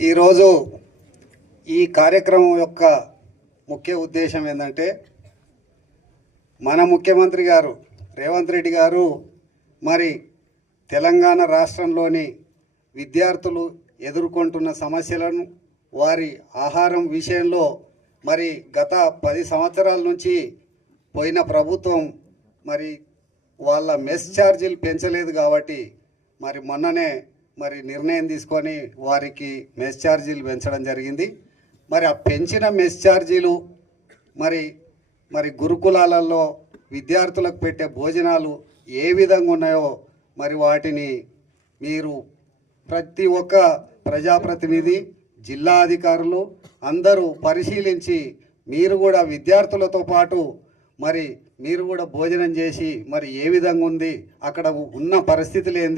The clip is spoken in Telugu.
ఈరోజు ఈ కార్యక్రమం యొక్క ముఖ్య ఉద్దేశం ఏంటంటే మన ముఖ్యమంత్రి గారు రేవంత్ రెడ్డి గారు మరి తెలంగాణ రాష్ట్రంలోని విద్యార్థులు ఎదుర్కొంటున్న సమస్యలను వారి ఆహారం విషయంలో మరి గత 10 సంవత్సరాల నుంచి పోయిన ప్రభుత్వం మరి వాళ్ళ మెస్ ఛార్జీలు పెంచలేదు కాబట్టి మరి మొన్ననే మరి నిర్ణయం తీసుకొని వారికి మెస్ ఛార్జీలు పెంచడం జరిగింది. మరి ఆ పెంచిన మెస్ ఛార్జీలు మరి గురుకులాలలో విద్యార్థులకు పెట్టే భోజనాలు ఏ విధంగా ఉన్నాయో మరి వాటిని మీరు ప్రతి ఒక్క ప్రజాప్రతినిధి జిల్లా అధికారులు అందరూ పరిశీలించి మీరు కూడా విద్యార్థులతో పాటు మరి మీరు కూడా భోజనం చేసి మరి ఏ విధంగా ఉంది అక్కడ ఉన్న పరిస్థితులు ఏంది